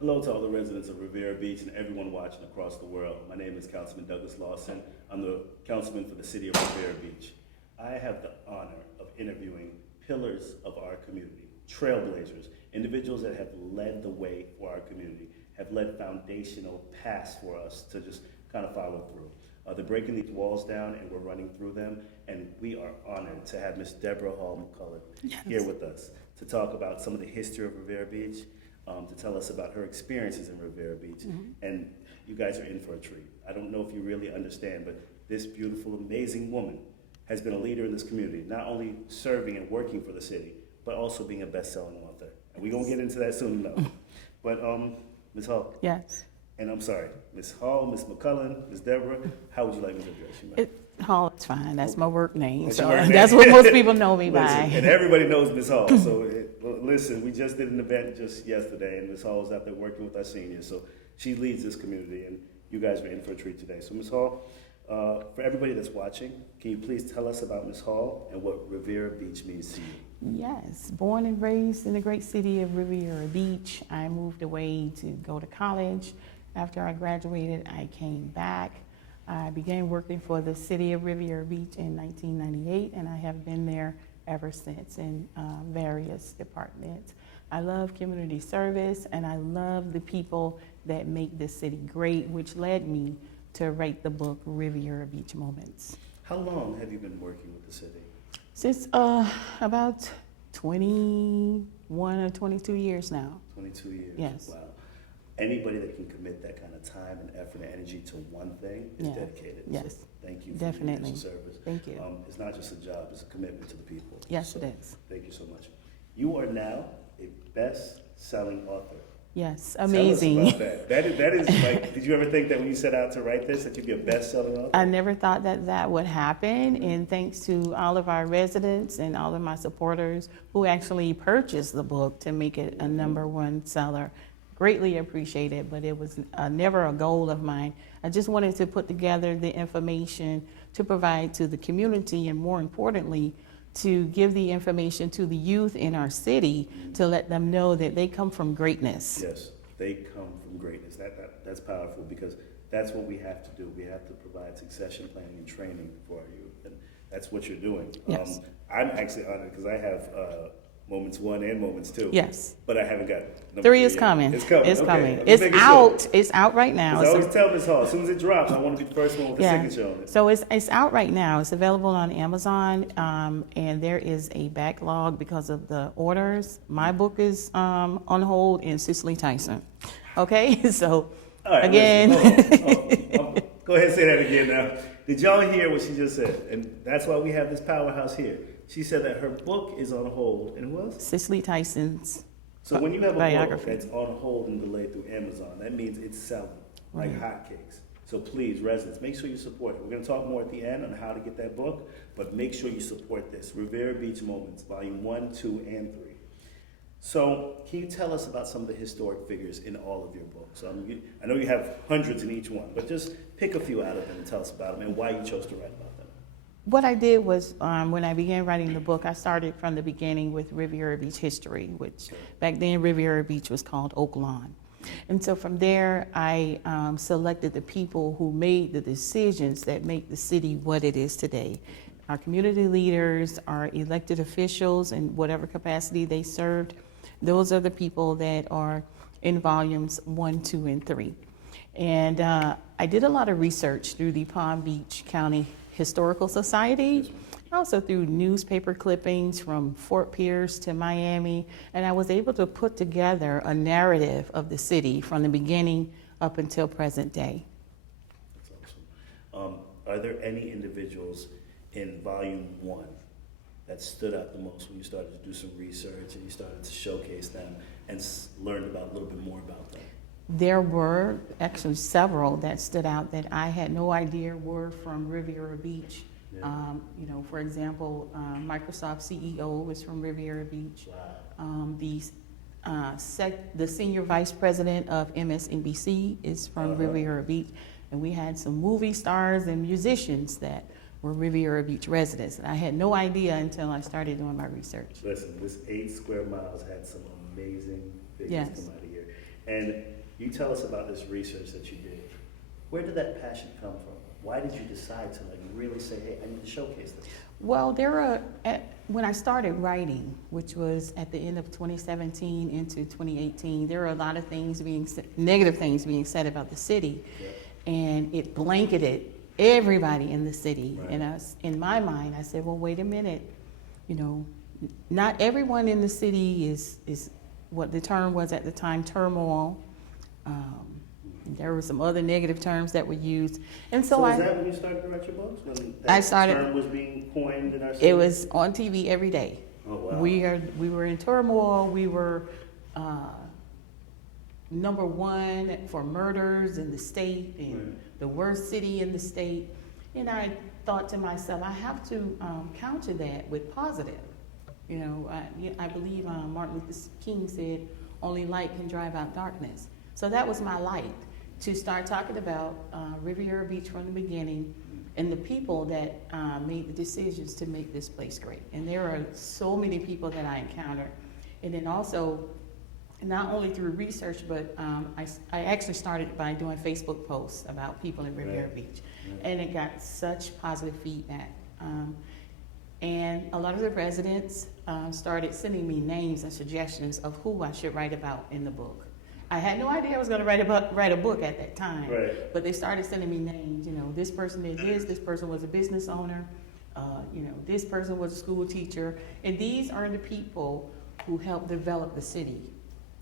Hello to all the residents of Riviera Beach and everyone watching across the world. My name is Councilman Douglas Lawson. I'm the councilman for the city of Riviera Beach. I have the honor of interviewing pillars of our community, trailblazers, individuals that have led the way for our community, have led foundational paths for us to just kind of follow through. They're breaking these walls down and we're running through them, and we are honored to have Ms. Deborah Hall McCullough here with us to talk about some of the history of Riviera Beach, to tell us about her experiences in Riviera Beach. And you guys are in for a treat. I don't know if you really understand, but this beautiful, amazing woman has been a leader in this community, not only serving and working for the city, but also being a best-selling author. And we're gonna get into that soon enough. But Ms. Hall. Yes. And I'm sorry, Ms. Hall, Ms. McCullough, Ms. Deborah, how would you like me to address you, ma'am? Hall is fine. That's my work name. That's So your work name. that's what most people know me by. Listen, and everybody knows Ms. Hall. So listen, we just did an event just yesterday, and Ms. Hall is out there working with our seniors. So she leads this community, and you guys are in for a treat today. So Ms. Hall, for everybody that's watching, can you please tell us about Ms. Hall and what Riviera Beach means to you? Yes, born and raised in the great city of Riviera Beach. I moved away to go to college. After I graduated, I came back. I began working for the city of Riviera Beach in 1998, and I have been there ever since in various departments. I love community service, and I love the people that make this city great, which led me to write the book Riviera Beach Moments. How long have you been working with the city? Since about 21 or 22 years now. 22 years. Yes. Wow. Anybody that can commit that kind of time and effort and energy to one thing is dedicated. Yes. So thank you for Definitely. your service. Thank you. It's not just a job, it's a commitment to the people. Yes, So, it is. Thank you so much. You are now a best-selling author. Yes, Tell us amazing. about that. That is like, did you ever think that when you set out to write this, that you'd be a best-selling author? I never thought that that would happen, and thanks to all of our residents and all of my supporters who actually purchased the book to make it a #1 seller. Greatly appreciate it, but it was never a goal of mine. I just wanted to put together the information to provide to the community, and more importantly, to give the information to the youth in our city to let them know that they come from greatness. Yes, they come from greatness. That's powerful, because that's what we have to do. We have to provide succession planning and training for our youth, and that's what you're doing. Yes. I'm actually honored because I have moments 1 and moments 2. Yes. But I haven't got number 3 3 is yet. coming. It's coming. It's Okay. coming. I'm just It's making out. sure. It's out right now. 'Cause I So- always tell Ms. Hall, as soon as it drops, I want to be the first one with the signature on it. So it's out right now. It's available on Amazon, and there is a backlog because of the orders. My book is on hold in Cicely Tyson. Okay, so All right, again. listen, hold on. Go ahead and say that again now. Did y'all hear what she just said? And that's why we have this powerhouse here. She said that her book is on hold, and who else? Cicely Tyson's So when you have a book biography. that's on hold and delayed through Amazon, that means it's selling like hotcakes. So please, residents, make sure you support it. We're going to talk more at the end on how to get that book, but make sure you support this. Riviera Beach Moments, Volume 1, 2, and 3. So can you tell us about some of the historic figures in all of your books? I know you have hundreds in each one, but just pick a few out of them and tell us about them and why you chose to write about them. What I did was, when I began writing the book, I started from the beginning with Riviera Beach history, which back then Riviera Beach was called Oak Lawn. And so from there, I selected the people who made the decisions that make the city what it is today. Our community leaders, our elected officials in whatever capacity they served, those are the people that are in volumes 1, 2, and 3. And I did a lot of research through the Palm Beach County Historical Society, also through newspaper clippings from Fort Pierce to Miami, and I was able to put together a narrative of the city from the beginning up until present day. That's awesome. Are there any individuals in Volume 1 that stood out the most when you started to do some research and you started to showcase them and learned about a little bit more about them? There were actually several that stood out that I had no idea were from Riviera Beach. Yeah. For example, Microsoft CEO was from Riviera Beach. Wow. The senior vice president of MSNBC is from Riviera Beach, and we had some movie stars and musicians that were Riviera Beach residents, and I had no idea until I started doing my research. Listen, this 8 square miles had some amazing figures Yes. come out of here. And you tell us about this research that you did. Where did that passion come from? Why did you decide to really say, hey, I need to showcase this? Well, when I started writing, which was at the end of 2017 into 2018, there were a lot of things negative things being said about the city, and it blanketed everybody in the city. Right. And in my mind, I said, well, wait a minute, not everyone in the city is what the term was at the time, turmoil. There were some other negative terms that were used, and so is that when you started to write your books? When I started. Term was being coined in our city? It was on TV every day. Oh wow! We were in turmoil. We were number one for murders in the state and the worst city in the state. And I thought to myself, I have to counter that with positive. I believe Martin Luther King said, "Only light can drive out darkness." So that was my light, to start talking about Riviera Beach from the beginning and the people that made the decisions to make this place great. And there are so many people that I encountered. And then also, not only through research, but I actually started by doing Facebook posts about people in Riviera Beach. And it got such positive feedback. And a lot of the residents started sending me names and suggestions of who I should write about in the book. I had no idea I was going to write a book at that time, but they started sending me names. This person did this person was a business owner, this person was a school teacher, and these are the people who helped develop the city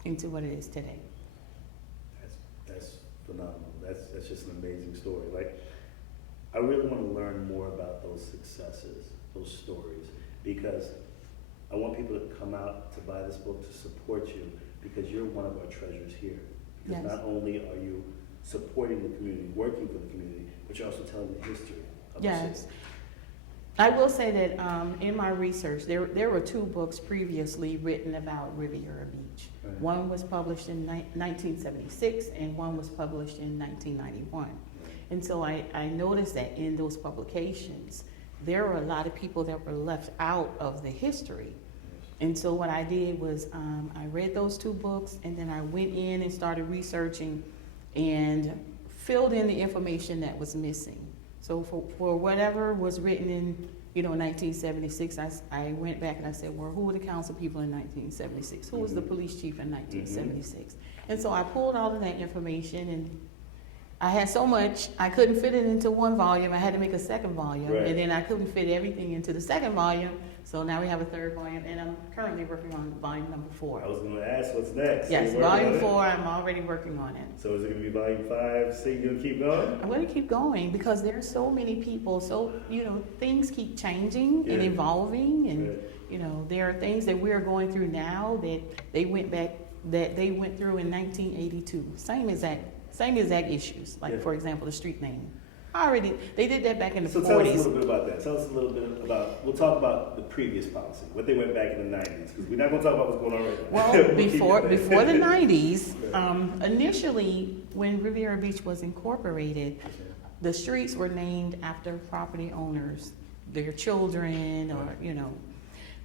into what it is today. That's phenomenal. That's just an amazing story. I really want to learn more about those successes, those stories, because I want people to come out to buy this book to support you, because you're one of our treasures here. Because not only are you supporting the community, working for the community, but you're also telling the history of the city. I will say that in my research, there were 2 books previously written about Riviera Beach. Right. One was published in 1976, and one was published in 1991. Right. And so I noticed that in those publications, there were a lot of people that were left out of the history. And so what I did was I read those 2 books, and then I went in and started researching and filled in the information that was missing. So for whatever was written in 1976, I went back and I said, well, who were the council people in 1976? Who was the police chief in 1976? And so I pulled all of that information, and I had so much, I couldn't fit it into one volume. I had to make a second volume, and then I couldn't fit everything into the second volume. So now we have a 3rd volume, and I'm currently working on volume number 4. I was going to ask, what's next? Yes, volume 4, I'm already working on it. So is it going to be volume 5? So you're going to keep going? I'm going to keep going, because there are so many people, things keep changing and evolving, and there are things that we're going through now that they went through in 1982. Same exact issues, for example, the street name. They did that back in the 40s. So tell us a little bit about that. Tell us a little bit about, we'll talk about the previous policy, what they went back in the 90s, because we're not going to talk about what's going on right now. Well, before the 90s, initially, when Riviera Beach was incorporated, the streets were named after property owners, their children, or,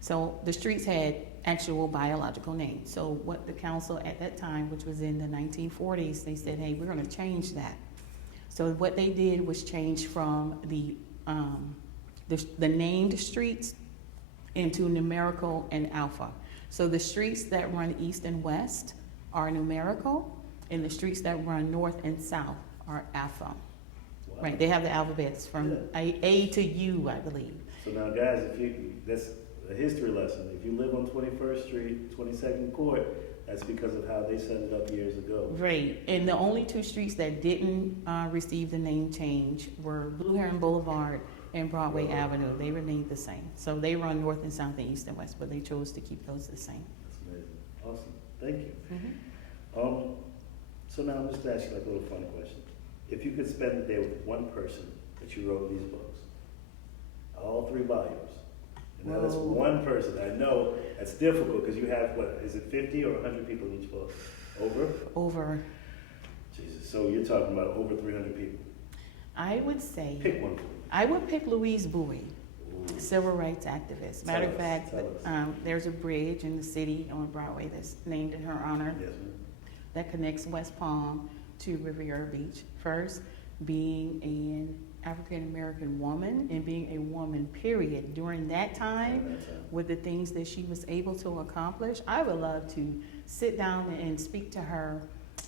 so the streets had actual biological names. So what the council at that time, which was in the 1940s, they said, hey, we're going to change that. So what they did was change from the named streets into numerical and alpha. So the streets that run east and west are numerical, and the streets that run north and south are alpha. Wow. Right? They have the alphabets from A to U, I believe. So now, guys, that's a history lesson. If you live on 21st Street, 22nd Court, that's because of how they set it up years ago. Right. And the only 2 streets that didn't receive the name change were Blue Heron Boulevard and Broadway Avenue. They remained the same. So they run north and south and east and west, but they chose to keep those the same. That's amazing. Awesome. Thank you. So now I'm just going to ask you a little funny question. If you could spend the day with one person that you wrote these books, all 3 volumes, and now that's one person. I know that's difficult because you have, is it 50 or 100 people in each book? Over. Jesus. So you're talking about over 300 people. I would say. Pick one. I would pick Louise Bowie, civil rights activist. Matter of fact, there's a bridge in the city on Broadway that's named in her honor. Yes, that connects West Palm to Riviera Beach. First, being an African American woman and being a woman, period, during that time, with the things that she was able to accomplish. I would love to sit down and speak to her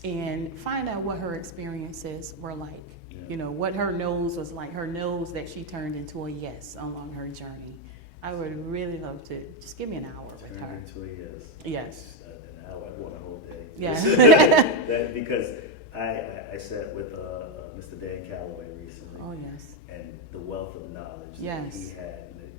and find out what her experiences were like. Yeah. You know, what her nose was like, her nose that she turned into a yes along her journey. I would really love to just give me an hour with her. Into a yes. Yes. An hour, I want a whole day. Yeah. Because I sat with Mr. Dan Calloway recently. Oh, yes. And the wealth of knowledge Yes. that he had, and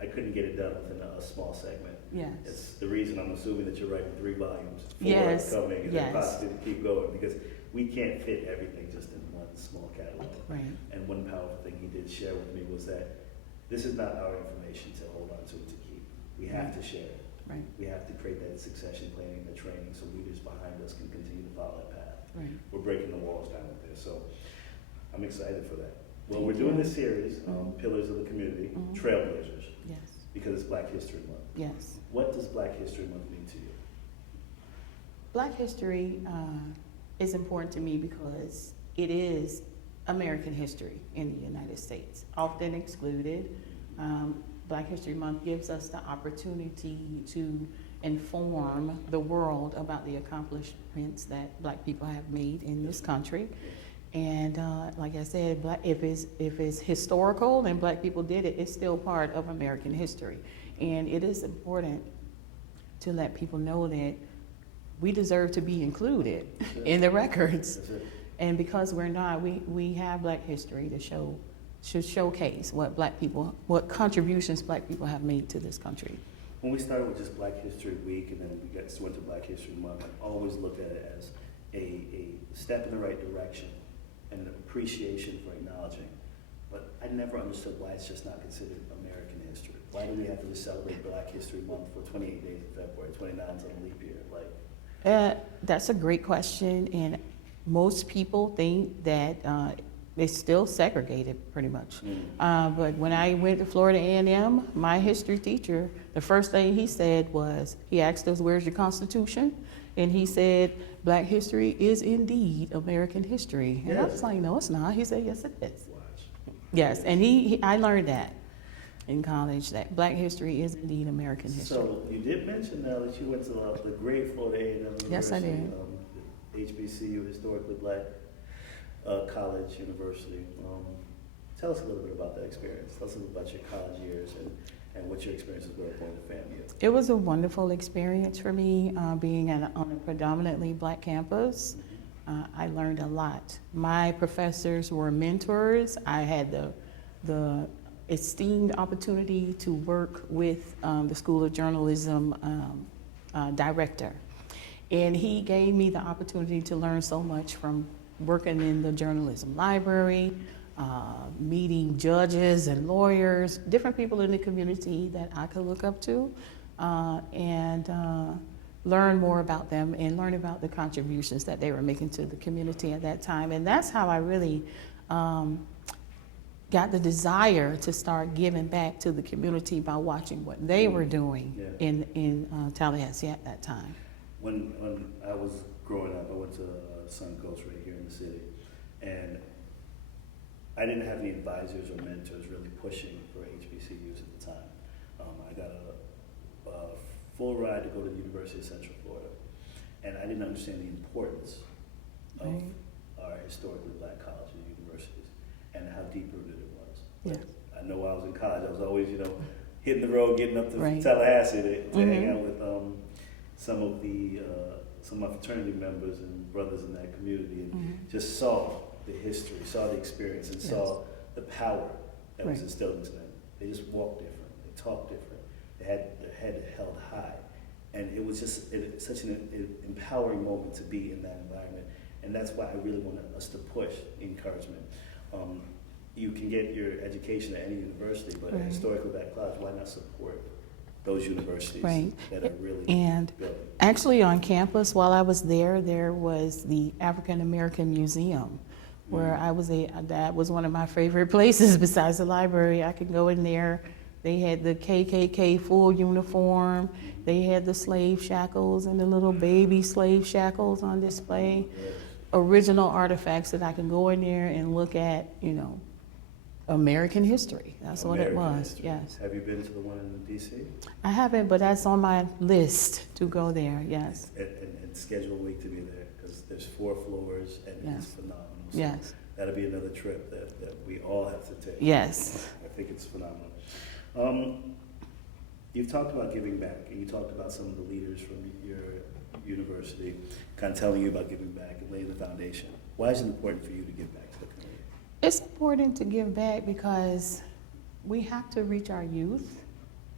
I couldn't get it done within a small segment. Yes. It's the reason I'm assuming that you're writing 3 volumes, 4 Yes. coming, and Yes. then possibly to keep going, because we can't fit everything just in one small catalog. Right. And one powerful thing he did share with me was that this is not our information to hold on to and to keep. We have to share it. Right. We have to create that succession planning, the training, so leaders behind us can continue to follow that path. Right. We're breaking the walls down with this, so I'm excited for that. Well, Thank we're doing you. this series, Pillars of the Community, Mhm. Trailblazers, Yes. because it's Black History Month. Yes. What does Black History Month mean to you? Black history is important to me because it is American history in the United States, often excluded. Black History Month gives us the opportunity to inform the world about the accomplishments that Black people have made in this country. And like I said, if it's historical and Black people did it, it's still part of American history. And it is important to let people know that we deserve to be included in the records. That's it. And because we're not, we have Black history to showcase what Black people, what contributions Black people have made to this country. When we started with just Black History Week and then we went to Black History Month, I always looked at it as a step in the right direction and an appreciation for acknowledging. But I never understood why it's just not considered American history. Why do we have to just celebrate Black History Month for 28 days in February, 29 is on a leap year? That's a great question, and most people think that it's still segregated pretty much. But when I went to Florida A&M, my history teacher, the first thing he said was, he asked us, "Where's your Constitution?" And he said, "Black history is indeed American history." And I was like, "No, it's not." He said, "Yes, it is." Watch. Yes, and I learned that in college, that Black history is indeed American history. So you did mention now that you went to the great Florida A&M University. Yes, I did. HBCU, historically Black college, university. Tell us a little bit about that experience. Tell us a little about your college years and what your experiences were going to FAMU. It was a wonderful experience for me, being on a predominantly Black campus. I learned a lot. My professors were mentors. I had the esteemed opportunity to work with the School of Journalism director. And he gave me the opportunity to learn so much from working in the journalism library, meeting judges and lawyers, different people in the community that I could look up to, and learn more about them and learn about the contributions that they were making to the community at that time. And that's how I really got the desire to start giving back to the community by watching what they were doing in Tallahassee at that time. When I was growing up, I went to Suncoast right here in the city, and I didn't have any advisors or mentors really pushing for HBCUs at the time. I got a full ride to go to the University of Central Florida, and I didn't understand the importance of our historically Black colleges and universities and how deep-rooted it was. Yeah. I know while I was in college, I was always, hitting the road, getting up to Right. Tallahassee to hang out with some of my fraternity members and brothers in that community, and just saw the history, saw the experience, and saw the power that was Right. instilled into them. They just walked different, they talked different, they had their head held high, and it was just such an empowering moment to be in that environment. And that's why I really want us to push encouragement. You can get your education at any university, but Right. historically Black college, why not support those universities Right. that are really And building? actually on campus, while I was there was the African American Museum, where that was one of my favorite places besides the library. I could go in there They had the KKK full uniform. They had the slave shackles and the little baby slave shackles on display. Original artifacts that I can go in there and look at, you know, American history. That's what it American was, history. yes. Have you been to the one in D.C.? I haven't, but that's on my list to go there, yes. And schedule a week to be there, because there's 4 floors and it's Yes. phenomenal. So Yes, that'll be another trip that we all have to take. yes. I think it's phenomenal. You've talked about giving back, and you talked about some of the leaders from your university kind of telling you about giving back and laying the foundation. Why is it important for you to give back to the community? It's important to give back because we have to reach our youth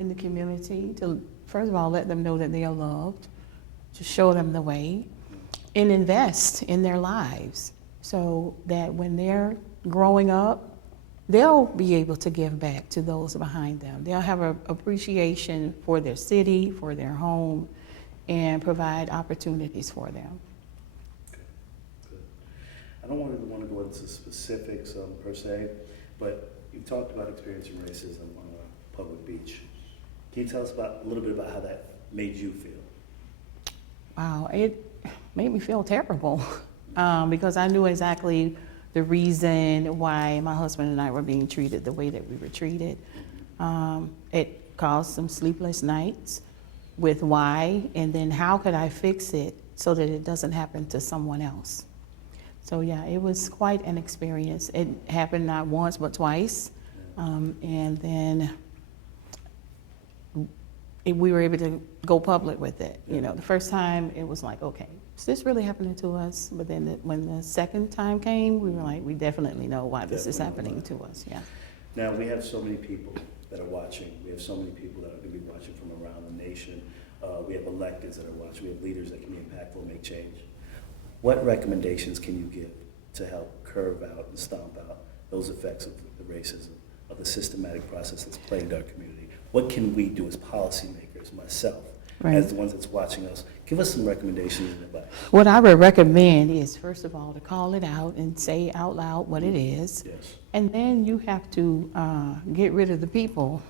in the community to, first of all, let them know that they are loved, to show them the way, and invest in their lives so that when they're growing up, they'll be able to give back to those behind them. They'll have an appreciation for their city, for their home, and provide opportunities for them. Good. I don't want to go into specifics per se, but you've talked about experiencing racism on a public beach. Can you tell us a little bit about how that made you feel? Wow, it made me feel terrible because I knew exactly the reason why my husband and I were being treated the way that we were treated. It caused some sleepless nights with why, and then how could I fix it so that it doesn't happen to someone else. So yeah, it was quite an experience. It happened not once but twice, and then we were able to go public with it. You know, the first time it was like, okay, is this really happening to us? But then when the second time came, we were like, we definitely know why this is happening to us. Yeah. Now, we have so many people that are watching. We have so many people that are going to be watching from around the nation. We have electeds that are watching. We have leaders that can be impactful and make change. What recommendations can you give to help curve out and stomp out those effects of the racism, of the systematic process that's plagued our community? What can we do as policymakers, myself, as the ones that's watching us? Give us some recommendations and advice. What I would recommend is, first of all, to call it out and say out loud what it is. Yes. And then you have to get rid of the people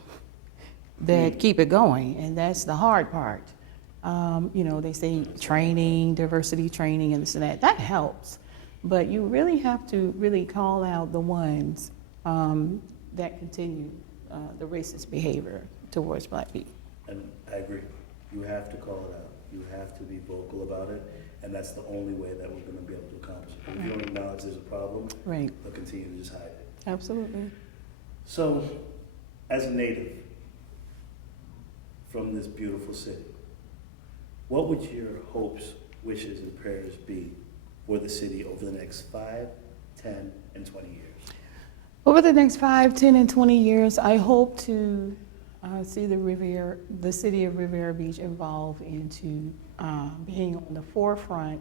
that keep it going, and that's the hard part. You know, they say training, diversity training, and this and that. That helps. But you really have to really call out the ones that continue the racist behavior towards Black people. And I agree. You have to call it out. You have to be vocal about it, and that's the only way that we're going to be able to accomplish it. If you don't acknowledge there's a problem, Right. they'll continue to just hide it. Absolutely. So, as a native from this beautiful city, what would your hopes, wishes, and prayers be for the city over the next 5, 10, and 20 years? Over the next 5, 10, and 20 years, I hope to see the city of Riviera Beach evolve into being on the forefront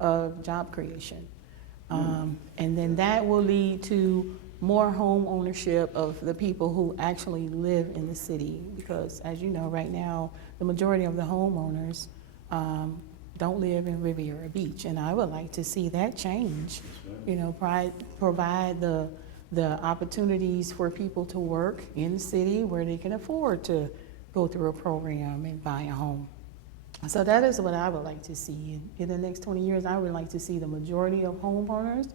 of job creation. And then that will lead to more home ownership of the people who actually live in the city. Because as you know, right now, the majority of the homeowners don't live in Riviera Beach. And I would like to see that change. You know, provide the opportunities for people to work in the city where they can afford to go through a program and buy a home. So that is what I would like to see. In the next 20 years, I would like to see the majority of homeowners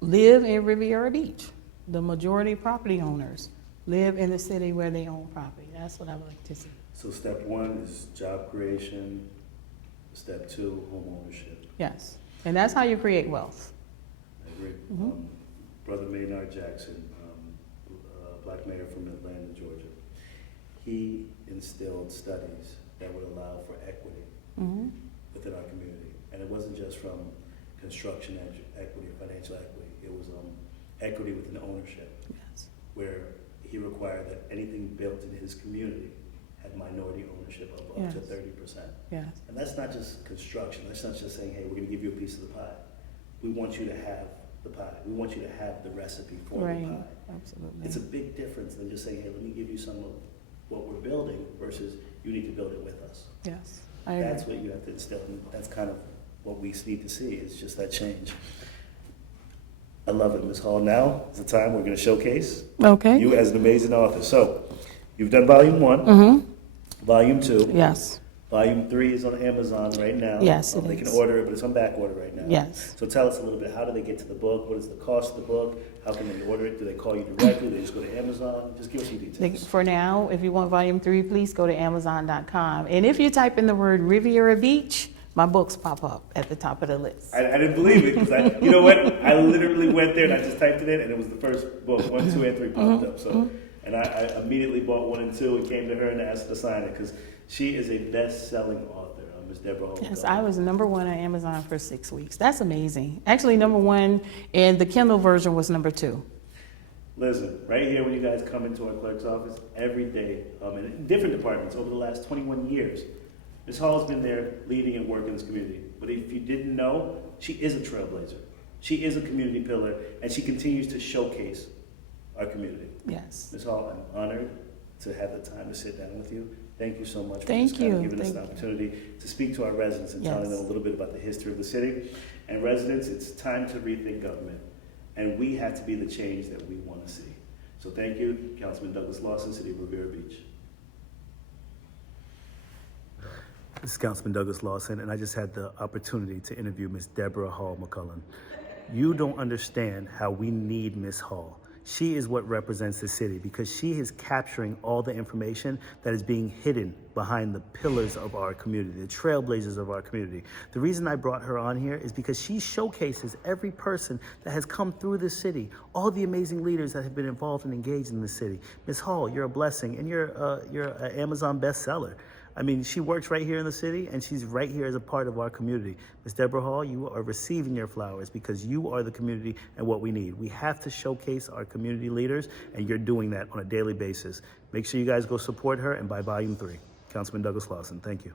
live in Riviera Beach. The majority of property owners live in the city where they own property. That's what I would like to see. So step 1 is job creation. Step 2, home ownership. Yes, and that's how you create wealth. I agree. Mm-hmm. Brother Maynard Jackson, Black mayor from Atlanta, Georgia, he instilled studies that would allow for equity Mm-hmm. within our community. And it wasn't just from construction equity or financial equity. It was equity within ownership, Yes. where he required that anything built in his community had minority ownership of up to Yes. 30%. Yes. And that's not just construction. That's not just saying, hey, we're going to give you a piece of the pie. We want you to have the pie. We want you to have the recipe for Right. the pie. Absolutely. It's a big difference than just saying, hey, let me give you some of what we're building versus you need to build it with us. Yes. I agree. That's what you have to instill. And that's kind of what we need to see, is just that change. I love it, Ms. Hall. Now is the time we're going to showcase Okay. you as an amazing author. So You've done volume 1, volume 2. Yes. Volume 3 is on Amazon right now. Yes, it They can is. order it, but it's on back order right now. Yes. So tell us a little bit, how do they get to the book? What is the cost of the book? How can they order it? Do they call you directly? Do they just go to Amazon? Just give us some details. For now, if you want volume 3, please go to Amazon.com. And if you type in the word Riviera Beach, my books pop up at the top of the list. I didn't believe it, because you know what? I literally went there and I just typed it in, and it was the first book. 1, 2, and 3 popped up. So, and I immediately bought 1 and 2 and came to her and asked her to sign it, because she is a best-selling author. Ms. Deborah Hall. Yes, I was #1 on Amazon for 6 weeks. That's amazing. Actually, #1, and the Kindle version was #2. Listen, right here when you guys come into our clerk's office, every day, in different departments over the last 21 years, Ms. Hall's been there leading and working in this community. But if you didn't know, she is a trailblazer. She is a community pillar, and she continues to showcase our community. Yes. Ms. Hall, I'm honored to have the time to sit down with you. Thank you so much for Thank just kind of you. giving us Thank an you. opportunity to speak to our residents and telling them a little bit about the history of the city. And residents, it's time to rethink government. And we have to be the change that we want to see. So thank you, Councilman Douglas Lawson, City of Riviera Beach. This is Councilman Douglas Lawson, and I just had the opportunity to interview Ms. Deborah Hall McCullen. You don't understand how we need Ms. Hall. She is what represents the city, because she is capturing all the information that is being hidden behind the pillars of our community, the trailblazers of our community. The reason I brought her on here is because she showcases every person that has come through the city, all the amazing leaders that have been involved and engaged in the city. Ms. Hall, you're a blessing, and you're an Amazon bestseller. I mean, she works right here in the city, and she's right here as a part of our community. Ms. Deborah Hall, you are receiving your flowers, because you are the community and what we need. We have to showcase our community leaders, and you're doing that on a daily basis. Make sure you guys go support her and buy Volume 3. Councilman Douglas Lawson, thank you.